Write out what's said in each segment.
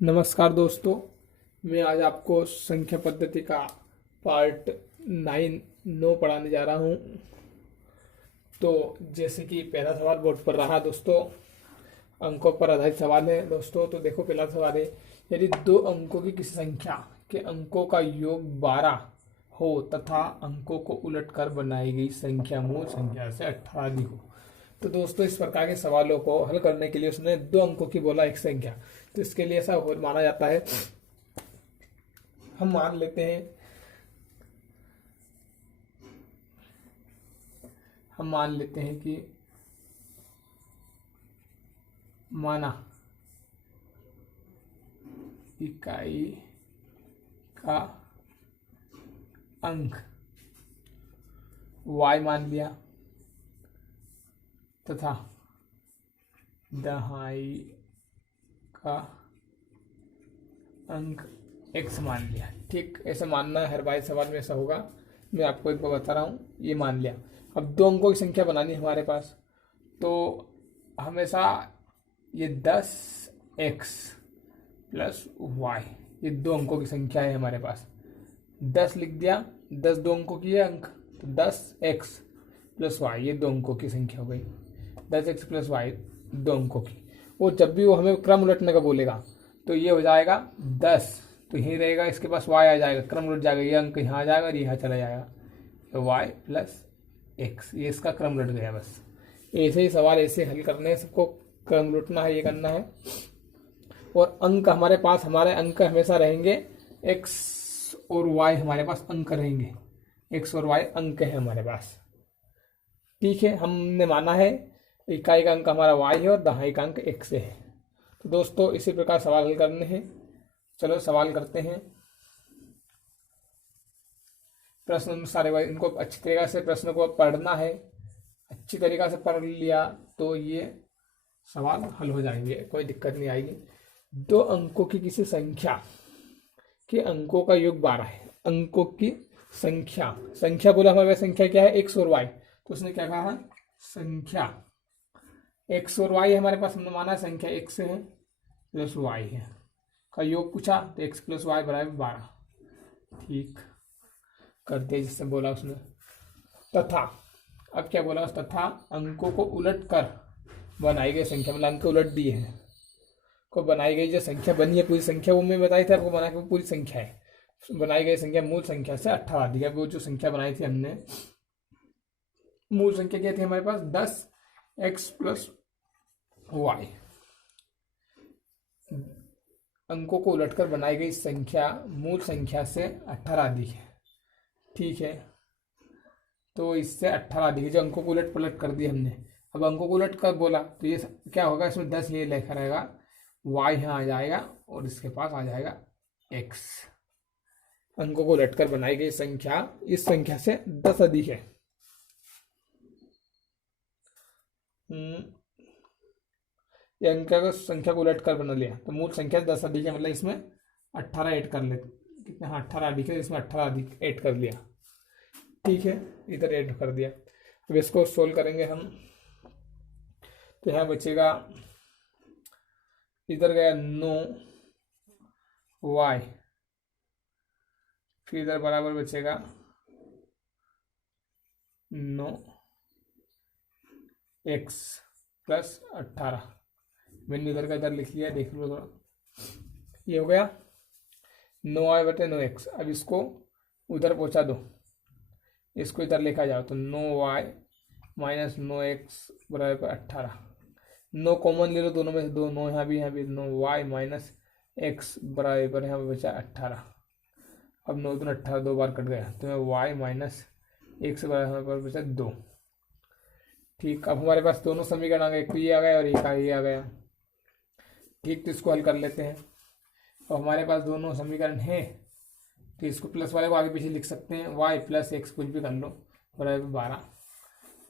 नमस्कार दोस्तों, मैं आज आपको संख्या पद्धति का पार्ट 9 पढ़ाने जा रहा हूँ। तो जैसे कि पहला सवाल बोर्ड पर रहा दोस्तों, अंकों पर आधारित सवाल है दोस्तों। तो देखो, पहला सवाल है, यदि दो अंकों की किसी संख्या के अंकों का योग 12 हो तथा अंकों को उलटकर बनाई गई संख्या मूल संख्या से 18 अधिक हो। तो दोस्तों, इस प्रकार के सवालों को हल करने के लिए उसने दो अंकों की बोला एक संख्या। तो इसके लिए ऐसा माना जाता है, हम मान लेते हैं कि माना इकाई का अंक y मान लिया तथा दहाई का अंक x मान लिया। ठीक, ऐसा मानना है, हर बार सवाल में ऐसा होगा। मैं आपको एक बार बता रहा हूँ, ये मान लिया। अब दो अंकों की संख्या बनानी है हमारे पास, तो हमेशा ये 10x प्लस y, ये दो अंकों की संख्या है हमारे पास। 10 लिख दिया, 10 दो अंकों की है अंक, तो 10x प्लस y ये दो अंकों की संख्या हो गई। 10x प्लस y दो अंकों की। और जब भी वो हमें क्रम उलटने का बोलेगा तो ये हो जाएगा 10, तो यही रहेगा, इसके पास y आ जाएगा, क्रम उलट जाएगा, ये अंक यहाँ आ जाएगा और यहाँ चला जाएगा, तो y प्लस x, ये इसका क्रम उलट गया। बस ऐसे ही सवाल ऐसे हल करने हैं, सबको क्रम उलटना है, ये करना है। और अंक हमारे पास, हमारे अंक हमेशा रहेंगे x और y, हमारे पास अंक रहेंगे, x और y अंक है हमारे पास। ठीक है, हमने माना है इकाई का अंक हमारा y है और दहाई का अंक x है। तो दोस्तों, इसी प्रकार सवाल हल करने हैं। चलो सवाल करते हैं। प्रश्न सारे इनको अच्छी तरीके से प्रश्न को पढ़ना है। अच्छी तरीके से पढ़ लिया तो ये सवाल हल हो जाएंगे, कोई दिक्कत नहीं आएगी। दो अंकों की किसी संख्या के अंकों का योग 12 है। अंकों की संख्या बोला हमारे संख्या क्या है, x और y। तो उसने क्या कहा, संख्या x और y हमारे पास, हमने माना संख्या x है प्लस y है, का योग पूछा तो x प्लस y बराबर 12। ठीक करते जिससे बोला उसने। तथा, अब क्या बोला, तथा अंकों को उलट कर बनाई गई संख्या, मतलब अंक उलट दिए हैं, को बनाई गई जो संख्या बनी है, पूरी संख्या वो मैं बताई थी आपको, बना के वो पूरी संख्या है, बनाई गई संख्या मूल संख्या से 18 अधिक है। वो जो संख्या बनाई थी हमने, मूल संख्या क्या थी हमारे पास, 10x प्लस y। अंकों को उलटकर बनाई गई संख्या मूल संख्या से 18 अधिक है। ठीक है, तो इससे 18 अधिक है, जो अंकों को उलट पलट कर दिया हमने। अब अंकों को उलट कर बोला तो ये क्या होगा, इसमें 10 ये लिखा रहेगा, y यहाँ आ जाएगा और इसके पास आ जाएगा x। अंकों को उलटकर बनाई गई संख्या इस संख्या से 10 अधिक है। ये अंक को संख्या को उलट कर बना लिया, तो मूल संख्या 10 अधिक है, मतलब इसमें 18 ऐड कर लेते कितने, हाँ 18 अधिक है, इसमें 18 अधिक ऐड कर लिया। ठीक है, इधर ऐड कर दिया। अब इसको सोल्व करेंगे हम, तो यहाँ बचेगा, इधर गया 9y, फिर इधर बराबर बचेगा 9x प्लस 18। मैंने इधर का इधर लिख लिया, देख लो थोड़ा, ये हो गया 9y बटे 9x। अब इसको उधर पहुंचा दो, इसको इधर लेकर जाओ, तो 9y माइनस 9x बराबर 18। 9 कॉमन ले लो दोनों में से, 2 9 यहाँ भी 9y माइनस x बराबर यहाँ पे बचा 18। अब 9 दूनी 18, 2 बार कट गया, तो y माइनस x बराबर बचा 2। ठीक, अब हमारे पास दोनों समीकरण आ गए, एक तो ये आ गया और एक ये आ गया। ठीक, तो इसको हल कर लेते हैं। तो हमारे पास दोनों समीकरण है, तो इसको प्लस वाले को आगे पीछे लिख सकते हैं, y प्लस x कुछ भी कर लो बराबर 12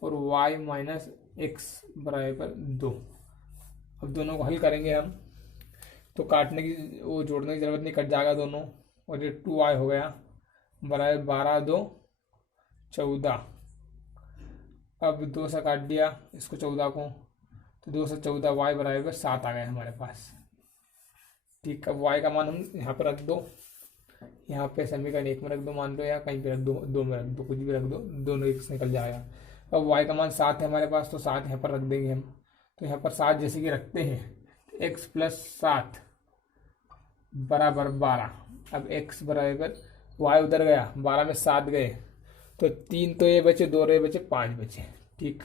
और y माइनस x बराबर 2। अब दोनों को हल करेंगे हम, तो काटने की वो जोड़ने की जरूरत नहीं, कट जाएगा दोनों, और ये 2y हो गया बराबर 12 2 14। अब 2 से काट दिया इसको 14 को, तो 2 से 14 y बराबर 7 आ गया हमारे पास। ठीक। अब y का मान हम यहाँ पर रख दो, यहाँ पे समीकरण 1 में रख दो मान लो, या कहीं पे रख दो, 2 में रख दो, कुछ भी रख दो, दोनों एक से निकल जाएगा। अब y का मान 7 है हमारे पास, तो 7 यहाँ पर रख देंगे हम। तो यहाँ पर 7 जैसे कि रखते हैं, तो x प्लस 7 बराबर 12। अब x बराबर y उधर गया, 12 में 7 गए, तो 3 तो ये बचे, 2 ये बचे, 5 बचे। ठीक,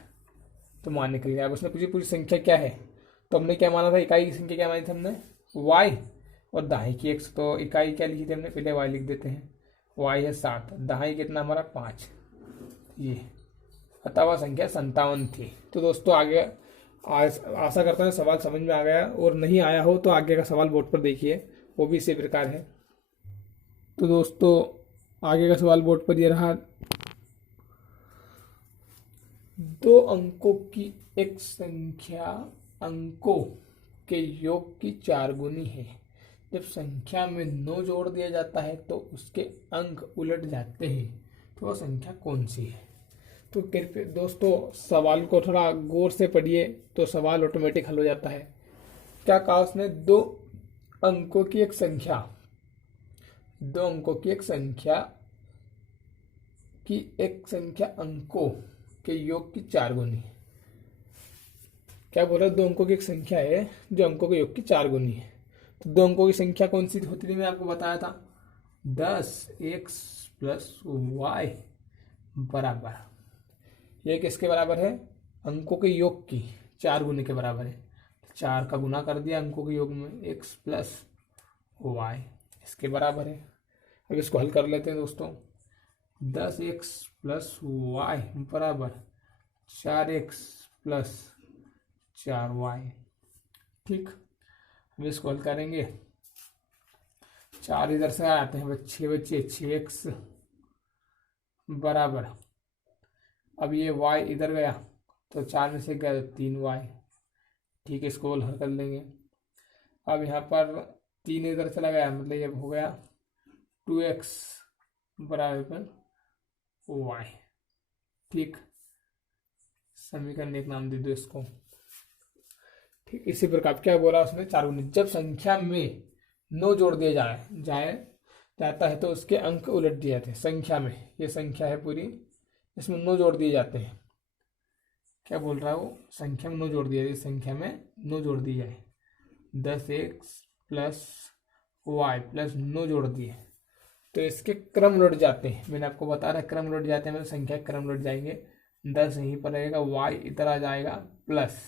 तो मान निकल गया। अब उसने पूछी पूरी संख्या क्या है, तो हमने क्या माना था, इकाई की संख्या क्या मानी थी हमने, y, और दहाई की x। तो इकाई क्या लिखी थी हमने, पहले y लिख देते हैं, y है 7, दहाई कितना हमारा 5, ये अतः संख्या 57 थी। तो दोस्तों आगे आशा करता हूँ सवाल समझ में आ गया, और नहीं आया हो तो आगे का सवाल बोर्ड पर देखिए, वो भी इसी प्रकार है। तो दोस्तों आगे का सवाल बोर्ड पर ये रहा, 2 अंकों की एक संख्या अंकों के योग की 4 गुनी है। जब संख्या में 9 जोड़ दिया जाता है तो उसके अंक उलट जाते हैं, तो वह संख्या कौन सी है। तो कृपया दोस्तों सवाल को थोड़ा गौर से पढ़िए, तो सवाल ऑटोमेटिक हल हो जाता है। क्या कहा उसने, 2 अंकों की एक संख्या, 2 अंकों की एक संख्या अंकों के योग की 4 गुनी है। क्या बोल रहा है, 2 अंकों की एक संख्या है जो अंकों के योग की 4 गुनी है। तो 2 अंकों की संख्या कौन सी होती थी, मैं आपको बताया था, 10x प्लस y बराबर, ये किसके बराबर है, अंकों के योग की 4 गुने के बराबर है। तो 4 का गुना कर दिया अंकों के योग में, x प्लस y इसके बराबर है। अब इसको हल कर लेते हैं दोस्तों, 10x प्लस y बराबर 4x प्लस 4y। ठीक, अब इसको हल करेंगे, 4 इधर से आते हैं, 6 बच्चे 6x बराबर, अब ये y इधर गया तो 4 में से गया तो 3y। ठीक है, इसको हल कर लेंगे। अब यहाँ पर 3 इधर चला गया, मतलब ये हो गया 2x बराबर y। ठीक, समीकरण 1 नाम दे दो इसको। ठीक, इसी प्रकार क्या बोला उसने, 4 गुनी, जब संख्या में 9 जोड़ दिए जाता है तो उसके अंक उलट दिए जाते हैं। संख्या में, ये संख्या है पूरी, इसमें 9 जोड़ दिए जाते हैं। क्या बोल रहा है वो, संख्या में 9 जोड़ दिया जाए, संख्या में 9 जोड़ दी जाए, 10x प्लस y प्लस 9 जोड़ दिए, तो इसके क्रम उलट जाते हैं। मैंने आपको बता रहा है क्रम उलट जाते हैं, मतलब संख्या क्रम उलट जाएंगे। 10 यहीं पर रहेगा, y इधर आ जाएगा, प्लस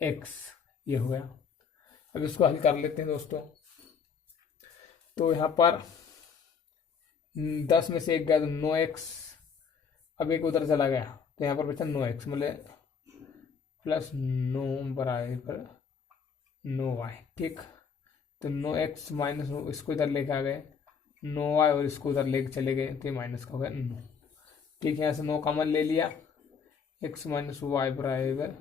x, ये हो गया। अब इसको हल कर लेते हैं दोस्तों। तो यहाँ पर 10 में से 1 गया तो 9x, अब एक उधर चला गया तो यहाँ पर बचा 9x, मतलब प्लस 9 बराबर 9y। ठीक, तो 9x माइनस, इसको इधर लेके आ गए 9y, और इसको उधर लेके चले गए तो ये माइनस का हो गया 9। ठीक है, यहाँ से 9 कॉमन ले लिया, x माइनस वाई बराबर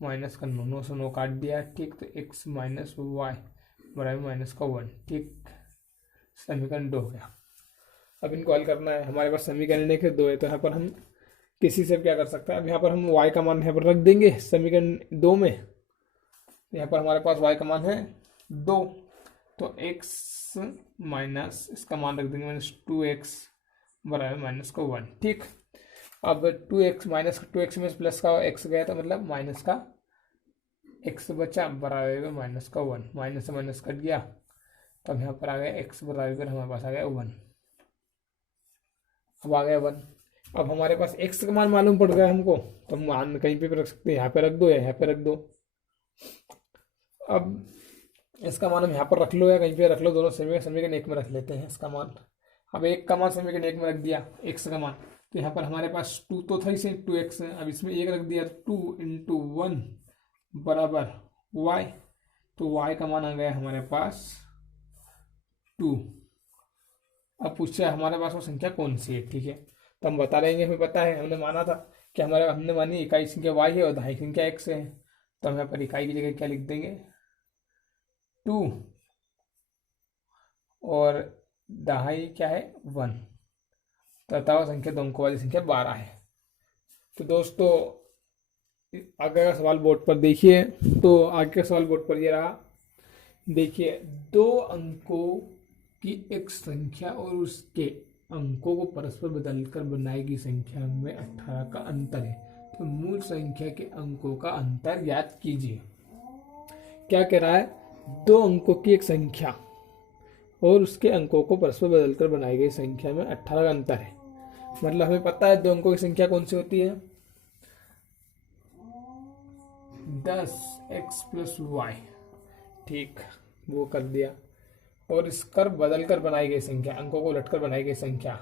माइनस का 9, 9 से 9 काट दिया। ठीक, तो x माइनस वाई बराबर माइनस का 1। ठीक, समीकरण 2 हो गया। अब इनको हल करना है, हमारे पास समीकरण 1 है, 2 है, तो यहाँ पर हम किसी से क्या कर सकते हैं, अब यहाँ पर हम y का मान यहाँ पर रख देंगे समीकरण 2 में। यहाँ पर हमारे पास y का मान है 2, तो x माइनस इसका मान रख देंगे माइनस 2x बराबर माइनस का 1। ठीक, अब 2x माइनस 2x में प्लस का x गया था, मतलब माइनस का x बचा बराबर माइनस का 1, माइनस से माइनस कट गया, तो अब यहाँ पर आ गया x बराबर हमारे पास आ गया 1। अब आ गया 1। अब हमारे पास x का मान मालूम पड़ गया हमको, तो हम मान कहीं पे रख सकते हैं, यहाँ पे रख दो या यहाँ पे रख दो। अब इसका मान हम यहाँ पर रख लो या कहीं पे रख लो, दोनों समीकरण 1 में रख लेते हैं इसका मान। अब 1 का मान समीकरण 1 में रख दिया, x का मान, तो यहाँ पर हमारे पास 2 तो था इसे 2x है, अब इसमें 1 रख दिया, 2 इंटू 1 बराबर y, तो y का मान आ गया हमारे पास 2। अब पूछा हमारे पास वो संख्या कौन सी है। ठीक है, तो हम बता देंगे, हमें पता है, हमने माना था कि हमने मानी इकाई संख्या y है और दहाई संख्या x है, तो हम यहाँ पर इकाई की जगह क्या लिख देंगे 2, और दहाई क्या है 1, तथा संख्या 2 अंकों वाली संख्या 12 है। तो दोस्तों आगे का सवाल बोर्ड पर देखिए, तो आगे का सवाल बोर्ड पर ये रहा देखिए, दो अंकों की एक संख्या और उसके अंकों को परस्पर बदलकर बनाई गई संख्या में 18 का अंतर है, तो मूल संख्या के अंकों का अंतर ज्ञात कीजिए। क्या कह रहा है? दो अंकों की एक संख्या और उसके अंकों को परस्पर बदलकर बनाई गई संख्या में 18 का अंतर है। मतलब हमें पता है दो अंकों की संख्या कौन सी होती है, 10x + y। ठीक, वो कर दिया। और इसकर बदलकर बनाई गई संख्या, अंकों को उलटकर बनाई गई संख्या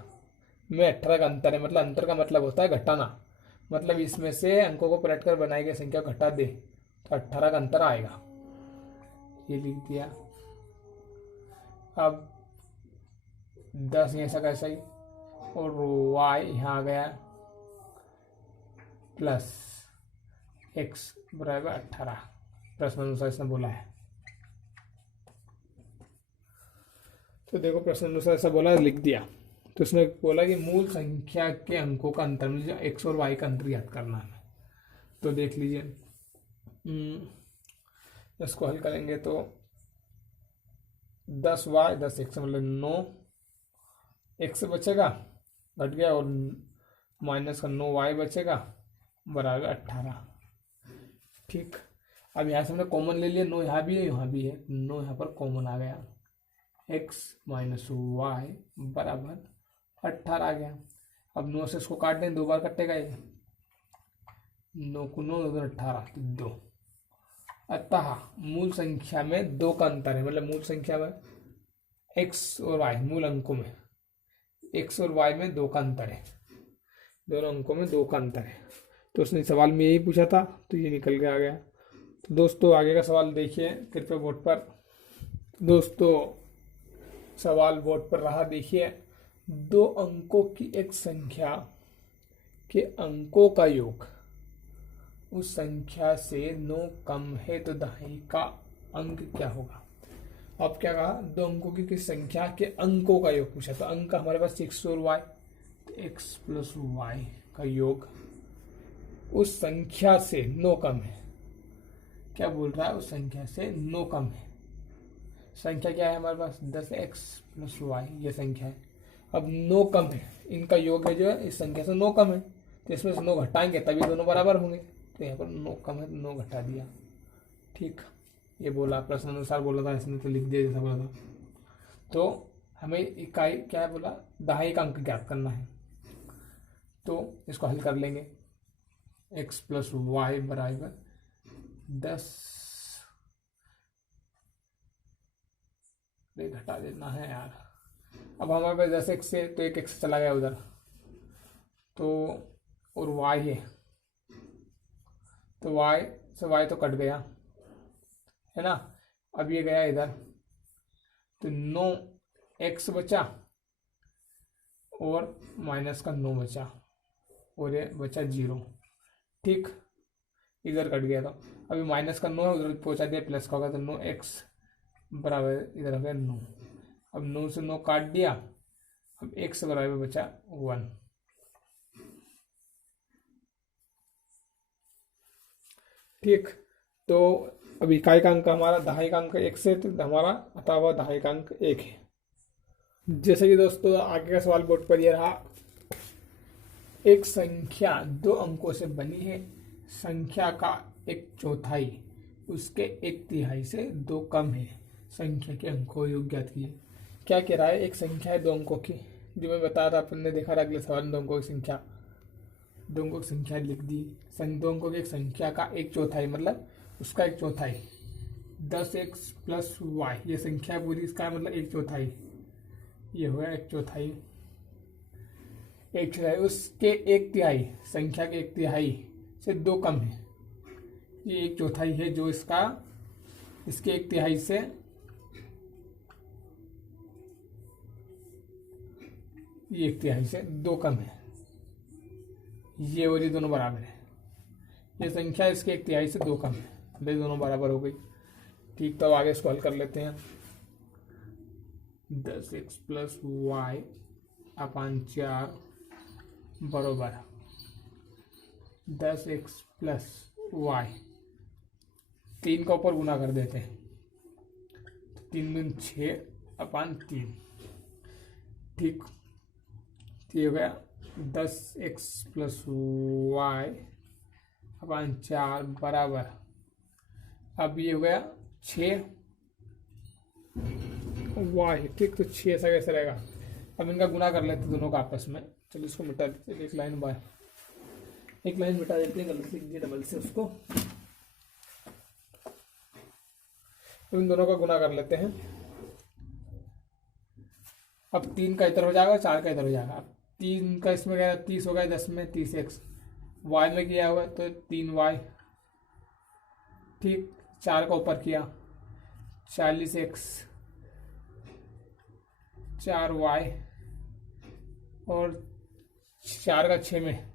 में 18 का अंतर है। मतलब अंतर का मतलब होता है घटाना। मतलब इसमें से अंकों को पलटकर बनाई गई संख्या घटा दे तो 18 का अंतर आएगा। ये लिख दिया। अब 10 ऐसा कैसा ही, और y यहाँ आ गया प्लस x बराबर 18, प्रश्न अनुसार इसने बोला है। तो देखो प्रश्न अनुसार ऐसा बोला, लिख दिया। तो इसने बोला कि मूल संख्या के अंकों का अंतर, मुझे x और y का अंतर याद करना है। तो देख लीजिए, इसको हल करेंगे तो 10y 10x मतलब 9x बचेगा, घट गया, और माइनस का 9y बचेगा बराबर 18। ठीक, अब यहाँ से हमने कॉमन ले लिया, 9 यहाँ भी है यहाँ भी है, 9 यहाँ पर कॉमन आ गया, x - y बराबर 18 आ गया। अब 9 से इसको काट दें, 2 बार कटेगा ये, 9 को 9 2 18 तो 2। अतः मूल संख्या में 2 का अंतर है। मतलब मूल संख्या में x और y, मूल अंकों में x और y में 2 का अंतर है, दोनों अंकों में 2 का अंतर है। तो उसने सवाल में यही पूछा था, तो ये निकल के आ गया। तो दोस्तों आगे का सवाल देखिए कृपया बोर्ड पर। दोस्तों सवाल बोर्ड पर रहा, देखिए, दो अंकों की एक संख्या के अंकों का योग उस संख्या से 9 कम है तो दहाई का अंक क्या होगा। अब क्या कहा, दो अंकों की किस संख्या के अंकों का योग पूछा। तो अंक हमारे पास x और y, तो x + y का योग उस संख्या से 9 कम है। क्या बोल रहा है, उस संख्या से 9 कम है। संख्या क्या है हमारे पास, 10x + y, ये संख्या है। अब 9 कम है, इनका योग है जो है इस संख्या से 9 कम है, तो इसमें से 9 घटाएंगे तभी दोनों बराबर होंगे। तो यहाँ पर 9 कम है तो 9 घटा दिया। ठीक, ये बोला, प्रश्न अनुसार बोला था इसने, तो लिख दिया जैसा बोला था। तो हमें इकाई क्या है बोला, दहाई का अंक ज्ञात करना है। तो इसको हल कर लेंगे, x + y बराबर 10, घटा देना है यार। अब हमारे पास 10x है तो एक x चला गया उधर, तो और y है तो y से y तो कट गया है ना। अब ये गया इधर, तो 9x बचा और माइनस का 9 बचा और ये बचा 0। ठीक, इधर कट गया। तो अभी माइनस का 9 है, उधर पहुंचा दिया प्लस का होगा, तो 9x बराबर इधर हो गया 9। अब 9 से 9 काट दिया, अब x बराबर बचा 1। ठीक, तो अब इकाई का अंक हमारा, दहाई का अंक 1 से, तो हमारा अतः हुआ दहाई का अंक 1 है। जैसे कि दोस्तों आगे का सवाल बोर्ड पर यह रहा, एक संख्या 2 अंकों से बनी है, संख्या का 1/4 उसके 1/3 से 2 कम है, संख्या के अंकों योग ज्ञात कीजिए। क्या कह रहा है, एक संख्या है 2 अंकों की, जो मैं बता रहा, अपन ने देखा था अगले सवाल में 2 अंकों की संख्या, 2 अंकों की संख्या लिख दी। 2 अंकों की एक संख्या का 1/4 मतलब उसका 1/4, 10x + y, ये संख्या पूरी, इसका मतलब 1/4, ये हुआ 1/4, 1/4 उसके 1/3, संख्या के 1/3 से 2 कम है। ये 1/4 है जो इसका, इसके 1/3 से, ये 1/3 से 2 कम है, ये और ये दोनों बराबर है। ये संख्या इसके 1/3 से 2 कम है, ये दोनों बराबर हो गई। ठीक, तो आगे इसको हल कर लेते हैं। 10x + y / 4 बराबर 10x + y, 3 का ऊपर गुना कर देते हैं, तीन दूनी 6/3। ठीक, तो ये हो गया 10x + y/4 बराबर, अब ये हो गया 6y। ठीक, तो 6 ऐसा कैसे रहेगा? अब इनका गुना कर लेते हैं दोनों का आपस में। चलिए इसको मिटा देते हैं, एक लाइन मिटा देते हैं, गलत लिख दिया डबल से उसको। इन दोनों का गुना कर लेते हैं। अब 3 का इधर हो जाएगा, 4 का इधर हो जाएगा। अब 3 का इसमें गया 30 हो गया, 10 में 30x, y में किया हुआ तो 3y। ठीक, 4 का ऊपर किया 40x, 4y, और 4 का 6 में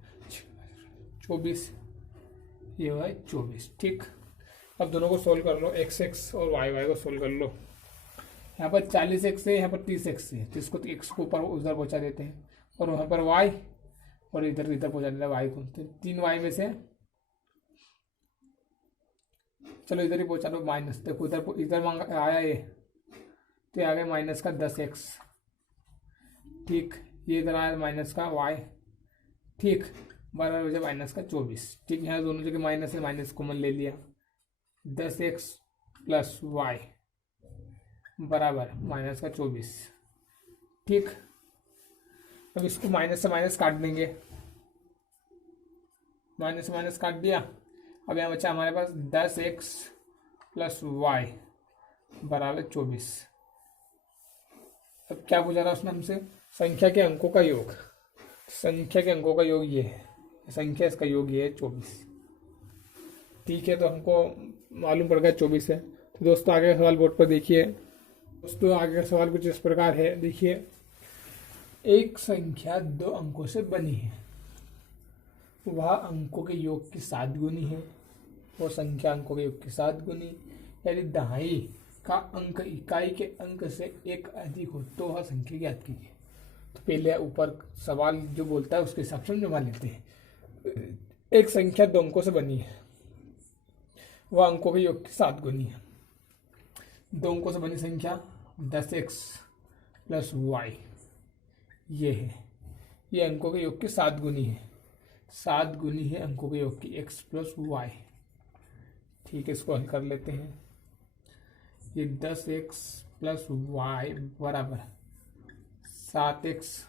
24, ये हुआ 24। ठीक, अब दोनों को सोल्व कर लो, x और y को सोल्व कर लो। यहाँ पर 40x है, यहाँ पर 30x है, तो इसको x को ऊपर उधर पहुँचा देते हैं, और वहाँ पर y, और इधर पहुँचा देते हैं y को। तो 3y में से, चलो इधर ही पहुँचा लो माइनस। देखो इधर मांगा आया ये, तो आ गया माइनस का 10x। ठीक, ये इधर आया माइनस का y। ठीक, बराबर हो जाए माइनस का 24। ठीक, यहाँ दोनों जगह माइनस है, माइनस कॉमन ले लिया, 10x + y बराबर माइनस का 24। ठीक, अब इसको माइनस से माइनस काट देंगे, माइनस से माइनस काट दिया। अब यहाँ बचा हमारे पास 10x + y बराबर 24। अब क्या पूछा था उसने हमसे? संख्या के अंकों का योग। संख्या के अंकों का योग ये है, संख्या इसका योग ये है 24। ठीक है, तो हमको मालूम पड़ गया 24 है। तो दोस्तों आगे का सवाल बोर्ड पर देखिए। दोस्तों आगे का सवाल कुछ इस प्रकार है, देखिए। एक संख्या 2 अंकों से बनी है, वह अंकों के योग की 7 गुनी है। वो संख्या अंकों के योग की 7 गुनी, यदि दहाई का अंक इकाई के अंक से 1 अधिक हो तो वह संख्या ज्ञात कीजिए। तो पहले ऊपर सवाल जो बोलता है उसके हिसाब से हम जमा लेते हैं। एक संख्या 2 अंकों से बनी है, वह अंकों के योग की 7 गुनी है। 2 अंकों से बनी संख्या 10x + y ये है, ये अंकों के योग की 7 गुनी है। 7 गुनी है अंकों के योग की x + y। ठीक है, इसको हल कर लेते हैं। ये 10x + y बराबर 7x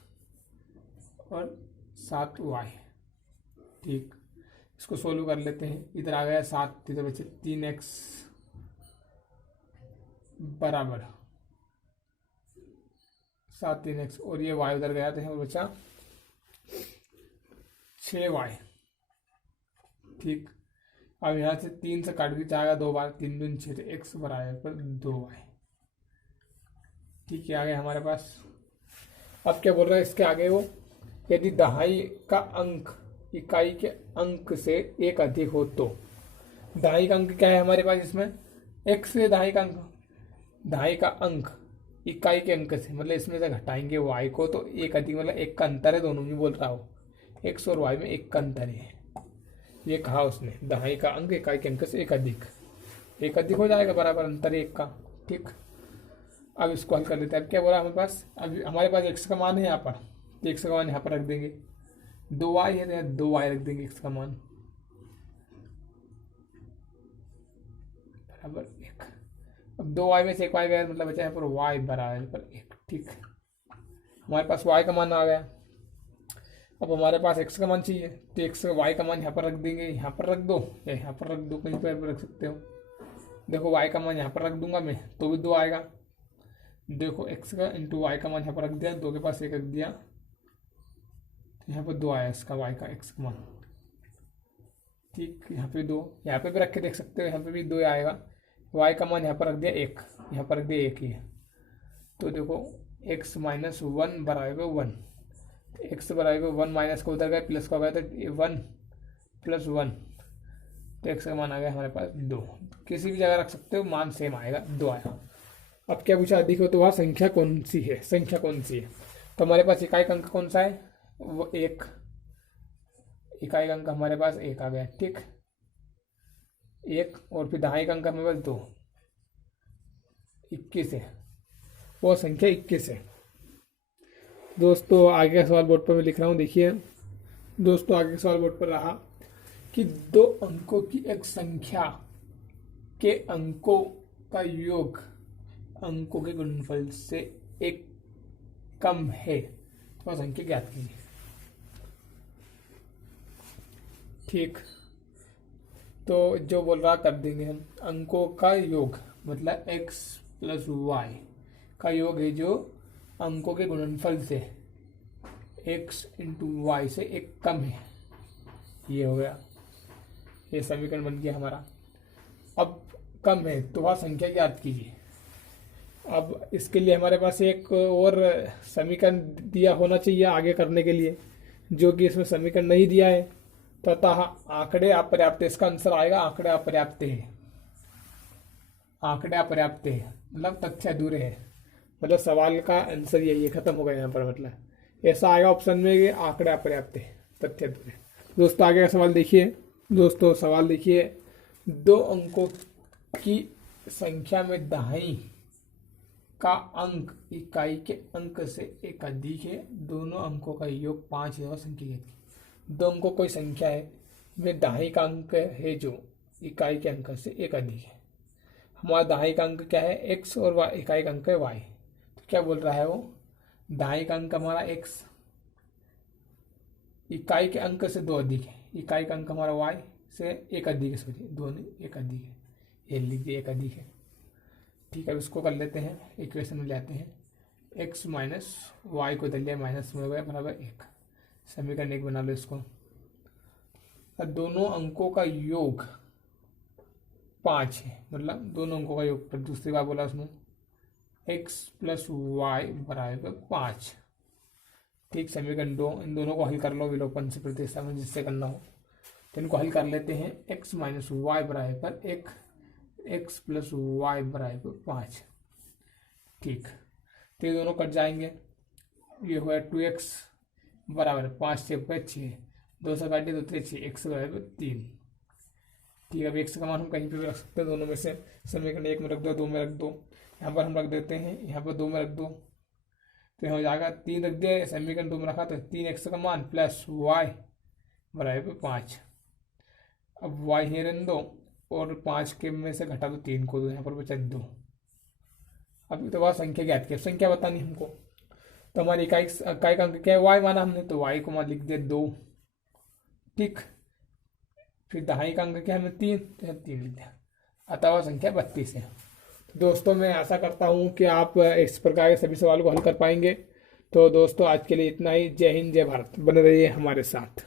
और 7y। ठीक, इसको सोल्व कर लेते हैं। इधर आ गया 7, इधर बचे 3x बराबर 7 3x, और ये y उधर गया तो यहाँ बचा 6y। ठीक, अब यहाँ से 3 से काट भी जाएगा 2 बार, 3 दूनी 6, तो x बराबर 2y। ठीक है, आ गया हमारे पास। अब क्या बोल रहा है इसके आगे वो, यदि दहाई का अंक इकाई के अंक से 1 अधिक हो तो। दहाई का अंक क्या है हमारे पास इसमें? x है दहाई का अंक। दहाई का अंक इकाई के अंक से, मतलब इसमें से घटाएंगे y को, तो 1 अधिक मतलब 1 का अंतर है, दोनों में बोल रहा हो। x और y में 1 का अंतर है, ये कहा उसने। दहाई का अंक इकाई के अंक से 1 अधिक, 1 अधिक हो जाएगा बराबर अंतर है 1 का। ठीक, अब इसको हल कर लेते हैं। अब क्या बोला हमारे पास? अब हमारे पास x का मान है यहाँ पर, तो x का मान यहाँ पर रख देंगे। 2y है तो यहाँ 2y रख देंगे x का मान बराबर 1। अब 2y में से 1y गया, मतलब बचा यहाँ पर y बराबर 1। ठीक, हमारे पास y का मान आ गया। अब हमारे पास x का मान चाहिए, तो x y का मान यहाँ पर रख देंगे। यहाँ पर रख दो या यहाँ पर रख दो, कहीं पर रख सकते हो। देखो y का मान यहाँ पर रख दूंगा मैं, तो भी 2 आएगा। देखो x का इंटू y का मान यहाँ पर रख दिया, 2 के पास 1 रख दिया, तो यहाँ पर 2 आया इसका y का x का मान। ठीक, यहाँ पे 2, यहाँ पे भी रख के देख सकते हो, यहाँ पे भी 2 आएगा। y का मान यहाँ पर रख दिया 1, यहाँ पर रख दिया 1 ही है। तो देखो x - 1 बराबर 1, x बराबर 1, माइनस का उधर गया, प्लस का हो गया, तो 1 + 1, तो x का मान आ गया हमारे पास 2। किसी भी जगह रख सकते हो, मान सेम आएगा, 2 आया। अब क्या पूछा? अधिक हो तो वह संख्या कौन सी है? संख्या कौन सी है? तो हमारे पास इकाई का अंक कौन सा है? वो 1, इकाई का अंक हमारे पास 1 आ गया। ठीक, 1, और फिर दहाई का अंक हमारे पास 2, 21 है, वो संख्या 21 है। दोस्तों आगे का सवाल बोर्ड पर मैं लिख रहा हूँ, देखिए दोस्तों आगे का सवाल बोर्ड पर रहा कि 2 अंकों की एक संख्या के अंकों का योग अंकों के गुणनफल से एक कम है, तो संख्या ज्ञात कीजिए। ठीक, तो जो बोल रहा कर देंगे हम। अंकों का योग मतलब x प्लस वाई का योग है जो अंकों के गुणनफल से x इंटू वाई से एक कम है। ये हो गया, ये समीकरण बन गया हमारा। अब कम है तो वह संख्या ज्ञात कीजिए। अब इसके लिए हमारे पास एक और समीकरण दिया होना चाहिए आगे करने के लिए, जो कि इसमें समीकरण नहीं दिया है। तथा आंकड़े अपर्याप्त, इसका आंसर आएगा आंकड़े अपर्याप्त है। आंकड़े अपर्याप्त है मतलब तथ्य अधूरे है, मतलब सवाल का आंसर यही है, खत्म हो गया यहाँ पर। मतलब ऐसा आएगा ऑप्शन में कि आंकड़े अपर्याप्त है, तथ्य अधूरे। दोस्तों आगे का सवाल देखिए। दोस्तों सवाल देखिए, 2 अंकों की संख्या में दहाई का अंक इकाई के अंक से एक अधिक है, दोनों अंकों का योग 5 है और संख्या है। 2 अंकों कोई संख्या है में दहाई का अंक है जो इकाई के अंक से एक अधिक है। हमारा दहाई का अंक क्या है, x, और इकाई का अंक है y। तो क्या बोल रहा है वो, दहाई का अंक हमारा x इकाई के अंक से 2 अधिक है, इकाई का अंक हमारा y से एक अधिक है, सॉरी दोनों एक अधिक है, ये लिख दिए एक अधिक है। ठीक है, अब इसको कर लेते हैं, इक्वेशन में ले आते हैं। x माइनस वाई को इधर लिया माइनस में हो गया बराबर 1, समीकरण 1 बना लो इसको। अब दोनों अंकों का योग 5 है, मतलब दोनों अंकों का योग, पर दूसरी बार बोला उसने x प्लस वाई बराबर 5। ठीक, समीकरण 2, इन दोनों को हल कर लो विलोपन से, प्रतिस्थापन जिससे करना हो, तो इनको हल कर लेते हैं। x माइनस वाई बराबर 1, x प्लस वाई बराबर 5। ठीक, तो ये दोनों कट जाएंगे, ये हुआ 2x बराबर 5 से 6, 2 से काटिए तो 3, x बराबर 3। ठीक है, अब x का मान हम कहीं पे भी रख सकते हैं, दोनों में से। समीकरण 1 में रख दो, 2 में रख दो, यहाँ पर हम रख देते हैं, यहाँ पर 2 में रख दो, तो यहाँ हो जाएगा 3 रख दिया, समीकरण 2 में रखा तो 3x का मान प्लस वाई बराबर 5। अब y यहाँ रहने दो और 5 के में से घटा दो 3 को, तो यहाँ पर बचा 2। अब तो वह संख्या ज्ञात की, संख्या बतानी हमको, तो हमारी इकाई का अंक क्या है, y माना हमने, तो y को मान लिख दिया 2। ठीक, फिर दहाई का अंक क्या है, हमें 3, तो 3 लिख दिया, अतः वह संख्या 32 है। तो दोस्तों मैं आशा करता हूँ कि आप इस प्रकार के सभी सवालों को हल कर पाएंगे। तो दोस्तों आज के लिए इतना ही। जय हिंद, जय भारत, बने रहिए हमारे साथ।